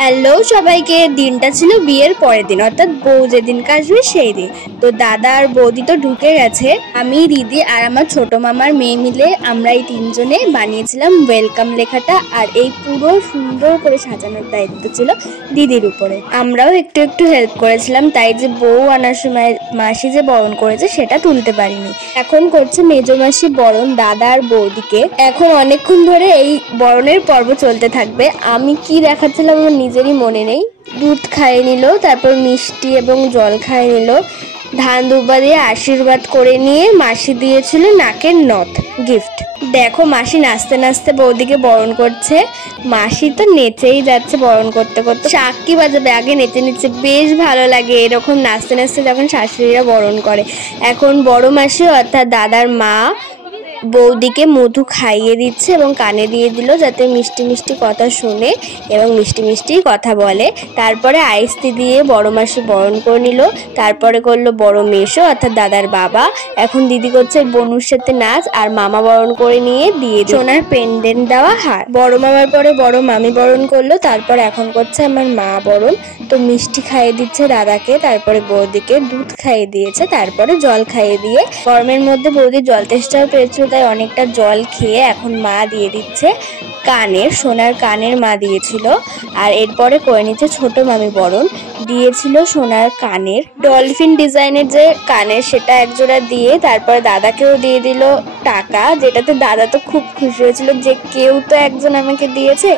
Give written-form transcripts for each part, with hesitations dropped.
Hello সবাইকে, দিনটা ছিল বিয়ের পরের দিন, অর্থাৎ বউ যেদিন আসবে সেই দিন। তো দাদা আর বৌদি তো ঢুকে গেছে। আমি, দিদি আর আমার ছোট মামার মেয়ে মিলে আমরা এই তিনজনে বানিয়েছিলাম ওয়েলকাম লেখাটা, আর এই পুরো সুন্দর করে সাজানোর দায়িত্ব ছিল দিদির উপরে। আমরাও একটু একটু হেল্প করেছিলাম, তাই যে বউ আনার সময় মাসি যে বরণ করেছে সেটা তুলতে পারিনি। এখন করছে মেজো মাসি বরণ দাদা আর বৌদিকে। এখন অনেকক্ষণ ধরে এই বরণের পর্ব চলতে থাকবে। আমি কি দেখাচ্ছিলাম আমার নিজেরই মনে নেই। দুধ খাইয়ে নিল, তারপর মিষ্টি এবং জল খাইয়ে নিল, ধান দুব্বা দিয়ে আশীর্বাদ করে নিয়ে মাসি দিয়েছিল নাকের নথ গিফট। দেখো মাসি নাচতে নাচতে বৌদিকে বরণ করছে। মাসি তো নেচেই যাচ্ছে বরণ করতে করতে, চাকি বাজাবে আগে নেচে নিচ্ছে। বেশ ভালো লাগে এরকম নাচতে নাচতে যখন শাশুড়িরা বরণ করে। এখন বড় মাসি অর্থাৎ দাদার মা বৌদিকে মধু খাইয়ে দিচ্ছে এবং কানে দিয়ে দিল যাতে মিষ্টি মিষ্টি কথা শোনে এবং মিষ্টি মিষ্টি কথা বলে। তারপরে আইসতি দিয়ে বড় মাসি বরণ করে নিল। তারপরে করলো বড় মেশো অর্থাৎ দাদার বাবা। এখন দিদি করছে বনুর সাথে নাচ, আর মামা বরণ করে নিয়ে দিয়ে সোনার পেন্ডেন্ট দেওয়া হার। বড় মামার পরে বড় মামি বরণ করলো। তারপর এখন করছে আমার মা বরণ। তো মিষ্টি খাইয়ে দিচ্ছে দাদাকে, তারপরে বৌদিকে দুধ খাইয়ে দিয়েছে, তারপরে জল খাইয়ে দিয়ে গরমের মধ্যে বৌদি জল তেষ্টাও পেয়েছিল, তাই অনেকটা জল খেয়ে এখন মা দিয়ে দিচ্ছে কানের, সোনার কানের মা দিয়েছিল। আর এরপরে করে নিচ্ছে ছোট মামি বরণ, দিয়েছিল সোনার কানের ডলফিন ডিজাইনের যে কানের সেটা একজোড়া দিয়ে তারপরে দাদাকেও দিয়ে দিল টাকা, যেটাতে দাদা তো খুব খুশি হয়েছিল যে কেউ তো একজন আমাকে দিয়েছে।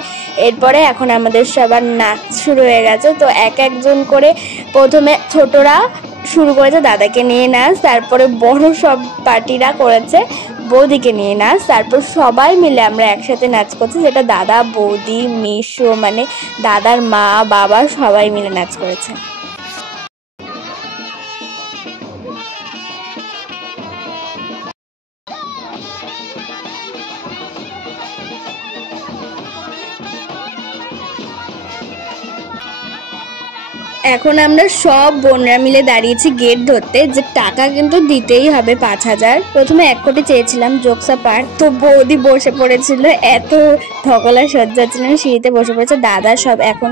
এরপরে এখন আমাদের সবার নাচ শুরু হয়ে গেছে। তো এক একজন করে প্রথমে ছোটরা শুরু করেছে দাদাকে নিয়ে নাচ, তারপরে বড় সব পার্টিরা করেছে বৌদিকে নিয়ে নাচ, তারপর সবাই মিলে আমরা একসাথে নাচ করছি, যেটা দাদা বৌদি মেশো মানে দাদার মা বাবা সবাই মিলে নাচ করেছে। এখন আমরা সব বোনরা মিলে দাঁড়িয়েছি গেট ধরতে, যে টাকা কিন্তু দিতেই হবে 5,000। প্রথমে 1 কোটি চেয়েছিলাম জোকসা পার, তো বৌদি বসে পড়েছিল, এত ধকলা সজ্জা ছিল সিঁড়িতে বসে পড়েছে। দাদা সব এখন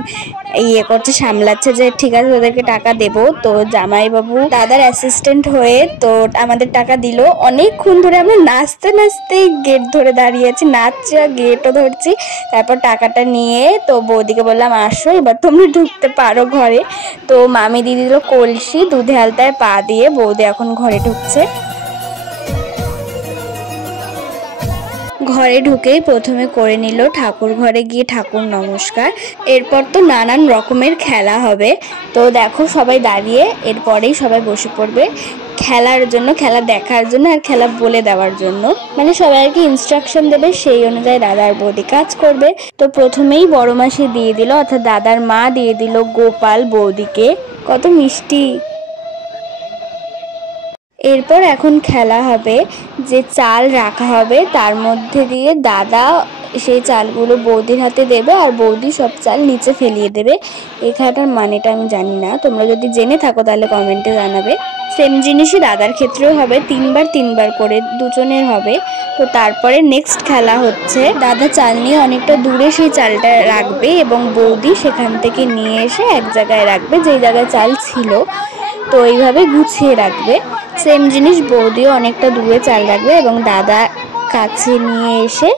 ইয়ে করছে, সামলাচ্ছে যে ঠিক আছে ওদেরকে টাকা দেবো। তো জামাইবাবু দাদার অ্যাসিস্ট্যান্ট হয়ে তো আমাদের টাকা দিল। অনেকক্ষণ ধরে আমরা নাচতে নাচতেই গেট ধরে দাঁড়িয়েছি, নাচছি আর গেটও ধরছি। তারপর টাকাটা নিয়ে তো বৌদিকে বললাম আসো এবার তোমরা ঢুকতে পারো ঘরে। তো মামি দিয়ে দিল কলসি, দুধে আলতায় পা দিয়ে বৌদি এখন ঘরে ঢুকছে। ঘরে ঢুকেই প্রথমে করে নিল ঠাকুর ঘরে গিয়ে ঠাকুর নমস্কার। এরপর তো নানান রকমের খেলা হবে। তো দেখো সবাই দাঁড়িয়ে, এরপরেই সবাই বসে পড়বে খেলার জন্য, খেলা দেখার জন্য আর খেলা বলে দেওয়ার জন্য, মানে সবাই আর কি ইনস্ট্রাকশন দেবে, সেই অনুযায়ী দাদা আর বৌদি কাজ করবে। তো প্রথমেই বড় মাসি দিয়ে দিল অর্থাৎ দাদার মা দিয়ে দিল গোপাল বৌদিকে, কত মিষ্টি। এরপর এখন খেলা হবে, যে চাল রাখা হবে তার মধ্যে দিয়ে দাদা সেই চালগুলো বৌদির হাতে দেবে আর বৌদি সব চাল নিচে ফেলিয়ে দেবে। এই খেলাটার মানেটা আমি জানি না, তোমরা যদি জেনে থাকো তাহলে কমেন্টে জানাবে। সেম জিনিসই দাদার ক্ষেত্রেও হবে, 3বার করে দুজনের হবে। তো তারপরে নেক্সট খেলা হচ্ছে দাদা চাল নিয়ে অনেকটা দূরে সেই চালটা রাখবে এবং বৌদি সেখান থেকে নিয়ে এসে এক জায়গায় রাখবে যেই জায়গায় চাল ছিল। তো এইভাবে গুছিয়ে রাখবে। সেম জিনিস বৌদিও অনেকটা দূরে চাল রাখবে এবং দাদা কাছে নিয়ে এসে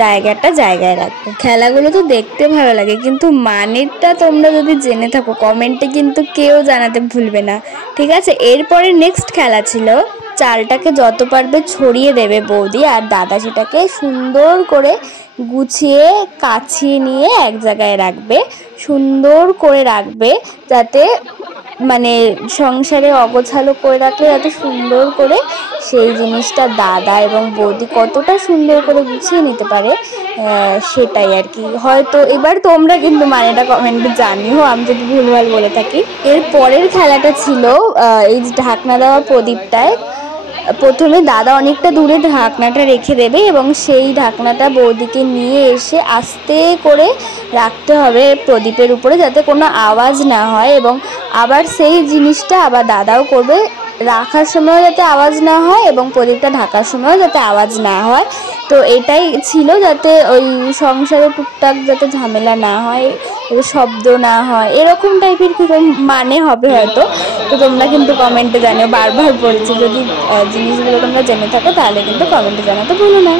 জায়গায় রাখবে। খেলাগুলো তো দেখতে ভালো লাগে, কিন্তু মানেটা তোমরা যদি জেনে থাকো কমেন্টে কিন্তু কেউ জানাতে ভুলবে না, ঠিক আছে। এরপরে নেক্সট খেলা ছিল চালটাকে যত পারবে ছড়িয়ে দেবে বৌদি, আর দাদা সেটাকে সুন্দর করে গুছিয়ে কাছিয়ে নিয়ে এক জায়গায় রাখবে, সুন্দর করে রাখবে যাতে মানে সংসারে অগোছালো করে রাখলে যাতে সুন্দর করে সেই জিনিসটা দাদা এবং বৌদি কতটা সুন্দর করে গুছিয়ে নিতে পারে, সেটাই আর কি। হয়তো এবার তোমরা কিন্তু মানেটা কমেন্টে জানিও আমি যদি ভুলভাল বলে থাকি। এর পরের খেলাটা ছিল এই ঢাকনা দেওয়া প্রদীপটায় প্রথমে দাদা অনেকটা দূরে ঢাকনাটা রেখে দেবে এবং সেই ঢাকনাটা বৌদিকে নিয়ে এসে আস্তে করে রাখতে হবে প্রদীপের উপরে, যাতে কোনো আওয়াজ না হয়। এবং আবার সেই জিনিসটা আবার দাদাও করবে, রাখার সময় যাতে আওয়াজ না হয় এবং প্রদীপটা ঢাকার সময় যাতে আওয়াজ না হয়। তো এটাই ছিল, যাতে ওই সংসারে টুকটাক যাতে ঝামেলা না হয়, শব্দ না হয়, এরকম টাইপের কিছু মানে হবে হয়তো। তো তোমরা কিন্তু কমেন্টে জানিও, বারবার বলছি, যদি জিনিসগুলো তোমরা জেনে থাকো তাহলে কিন্তু কমেন্টে জানাতে ভুলো না।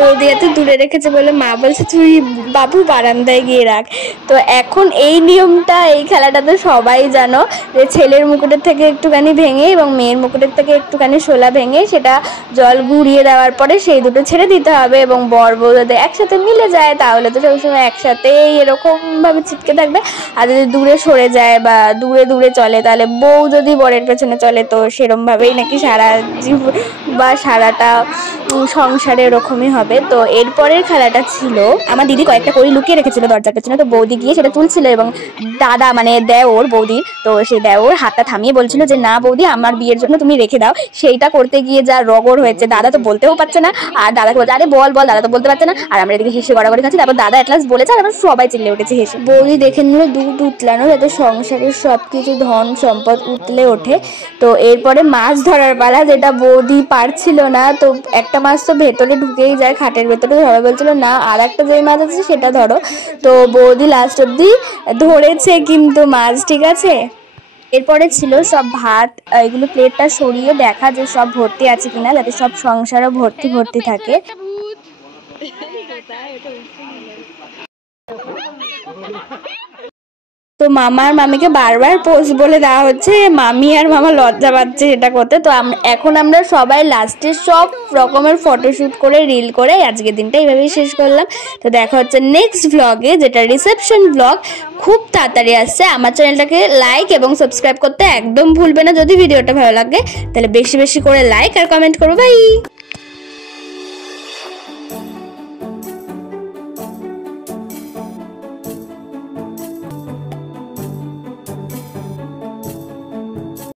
বৌদি এত দূরে রেখেছে বলে মা বলছে তুই বাবু বারান্দায় গিয়ে রাখ। তো এখন এই নিয়মটা, এই খেলাটা তো সবাই জানো, যে ছেলের মুকুটের থেকে একটুখানি ভেঙে এবং মেয়ের মুকুটের থেকে একটুখানি শোলা ভেঙে সেটা জল ঘুরিয়ে দেওয়ার পরে সেই দুটো ছেড়ে দিতে হবে। এবং বর বউ যদি একসাথে মিলে যায় তাহলে তো সবসময় একসাথেই এরকমভাবে চিপকে থাকবে। আর যদি দূরে সরে যায় বা দূরে দূরে চলে, তাহলে বউ যদি বরের পেছনে চলে তো সেরমভাবেই নাকি সারা জীবন বা সারাটা সংসারে এরকমই হবে। তো এরপরের খেলাটা ছিল, আমার দিদি কয়েকটা কড়ি লুকিয়ে রেখেছিল দরজার পেছনে, তো বৌদি গিয়ে সেটা তুলছিল এবং দাদা মানে দেওর বৌদির, তো সেই দেওর হাতটা থামিয়ে বলছিল যে না বৌদি আমার বিয়ের জন্য তুমি রেখে দাও। সেইটা করতে গিয়ে যা রগড় হয়েছে, দাদা তো বলতেও পারছে না, আর দাদাকে বলছে আরে বল বল, দাদা তো বলতে পারছে না। আর আমরা এদিকে হেসে গড়াগড়ি খাচ্ছি। তারপর দাদা অ্যাটলাস্ট বলেছে আর আমরা সবাই চিল্লে উঠেছি হেসে। বৌদি দেখে নিল দুধ উতলানো, যাতে সংসারের সব কিছু ধন সম্পদ উতলে ওঠে। তো এরপরে মাছ ধরার পালা, যেটা বৌদি পারছিল না, তো একটা মাছ তো ভেতরে ঢুকেই যায়, খাটের ভেতরে ধরা বলছিল না আর একটা যে মাছ আছে সেটা ধরো। তো বৌদি লাস্ট অব্দি ধরেছে কিন্তু মাছ, ঠিক আছে। এরপরে ছিল সব ভাত, এগুলো প্লেটটা সরিয়ে দেখা যে সব ভর্তি আছে কিনা, যাতে সব সংসারও ভর্তি ভর্তি থাকে। তো মামা আর মামিকে বারবার পোজ বলে দেওয়া হচ্ছে, মামি আর মামা লজ্জা পাচ্ছে এটা করতে। তো এখন আমরা সবাই লাস্টে সব রকমের ফটোশ্যুট করে রিল করে আজকের দিনটা এইভাবেই শেষ করলাম। তো দেখা হচ্ছে নেক্সট ব্লগে, যেটা রিসেপশন ব্লগ, খুব তাড়াতাড়ি আসছে। আমার চ্যানেলটাকে লাইক এবং সাবস্ক্রাইব করতে একদম ভুলবে না। যদি ভিডিওটা ভালো লাগে তাহলে বেশি বেশি করে লাইক আর কমেন্ট করো। বাই।